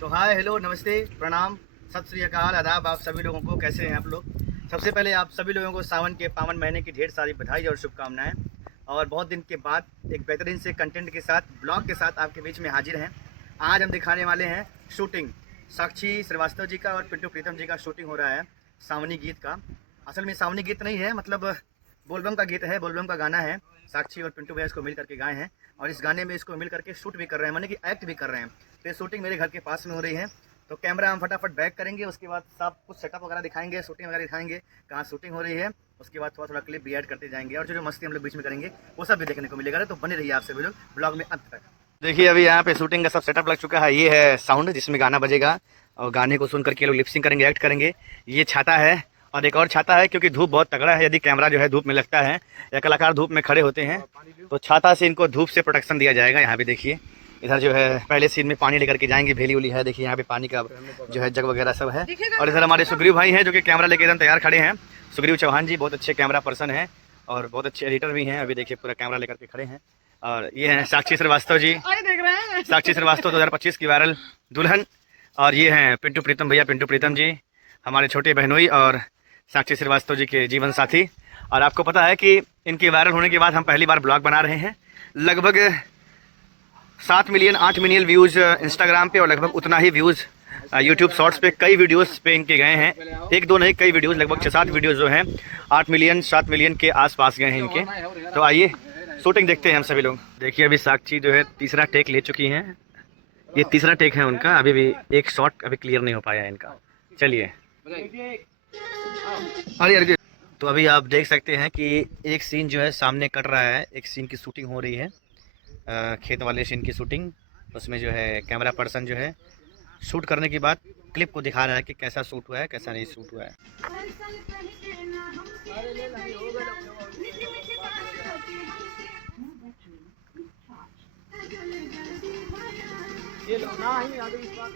तो hi hello नमस्ते प्रणाम सत श्री अकाल आदाब आप सभी लोगों को। कैसे हैं आप लोग। सबसे पहले आप सभी लोगों को सावन के पावन महीने की ढेर सारी बधाई और शुभकामनाएं। और बहुत दिन के बाद एक बेहतरीन से कंटेंट के साथ ब्लॉग के साथ आपके बीच में हाजिर हैं। आज हम दिखाने वाले हैं शूटिंग। साक्षी श्रीवास्तव जी का और पिंटू प्रीतम जी का शूटिंग हो रहा है सावनी गीत का। असल में सावनी गीत नहीं है, मतलब बोलबम का गीत है, बोलबम का गाना है। साक्षी और पिंटू भैया इसको मिल करके गाए हैं और इस गाने में इसको मिल करके शूट भी कर रहे हैं, माने कि एक्ट भी कर रहे हैं। तो ये शूटिंग मेरे घर के पास में हो रही है। तो कैमरा हम फटाफट बैक करेंगे, उसके बाद सब कुछ सेटअप वगैरह दिखाएंगे, शूटिंग वगैरह दिखाएंगे, कहाँ शूटिंग हो रही है। उसके बाद थोड़ा थोड़ा क्लिप भी ऐड करते जाएंगे और जो मस्ती हम लोग बीच में करेंगे वो सब भी देखने को मिलेगा। तो बने रहिए आप सभी लोग ब्लॉग में अंत तक। देखिए अभी यहाँ पे शूटिंग का सब सेटअप लग चुका है। ये है साउंड जिसमें गाना बजेगा और गाने को सुन करके लोग लिपसिंग करेंगे, एक्ट करेंगे। ये छाता है और एक और छाता है, क्योंकि धूप बहुत तगड़ा है। यदि कैमरा जो है धूप में लगता है या कलाकार धूप में खड़े होते हैं तो छाता से इनको धूप से प्रोटेक्शन दिया जाएगा। यहाँ पे देखिए इधर जो है पहले सीन में पानी लेकर के जाएंगे, भेली उली है, देखिए यहाँ पे पानी का जो है जग वगैरह सब है। और इधर हमारे सुग्रीव भाई हैं जो कि कैमरा लेके एकदम तैयार खड़े हैं। सुग्रीव चौहान जी बहुत अच्छे कैमरा पर्सन हैं और बहुत अच्छे एडिटर भी हैं। अभी देखिए पूरा कैमरा लेकर के खड़े हैं। और ये हैं साक्षी श्रीवास्तव जी, साक्षी श्रीवास्तव 2025 की वायरल दुल्हन। और ये हैं पिंटू प्रीतम भैया, पिंटू प्रीतम जी हमारे छोटे बहनोई और साक्षी श्रीवास्तव जी के जीवन साथी। और आपको पता है कि इनके वायरल होने के बाद हम पहली बार ब्लॉग बना रहे हैं। लगभग 7 मिलियन 8 मिलियन व्यूज़ इंस्टाग्राम पे और लगभग उतना ही व्यूज़ यूट्यूब शॉर्ट्स पे कई वीडियोस पे इनके गए हैं। एक दो नहीं, कई वीडियोस, लगभग 6-7 वीडियोस जो हैं 8 मिलियन 7 मिलियन के आसपास गए हैं इनके। तो आइए शूटिंग देखते हैं हम सभी लोग। देखिए अभी साक्षी जो है तीसरा टेक ले चुकी हैं। ये तीसरा टेक है उनका, अभी भी एक शॉट अभी क्लियर नहीं हो पाया है इनका। चलिए अरे अरे। तो अभी आप देख सकते हैं कि एक सीन जो है सामने कट रहा है, एक सीन की शूटिंग हो रही है, खेत वाले सीन की शूटिंग। उसमें जो है कैमरा पर्सन जो है शूट करने के बाद क्लिप को दिखा रहा है कि कैसा शूट हुआ है कैसा नहीं शूट हुआ है। ये लो ना ही आगे इस बात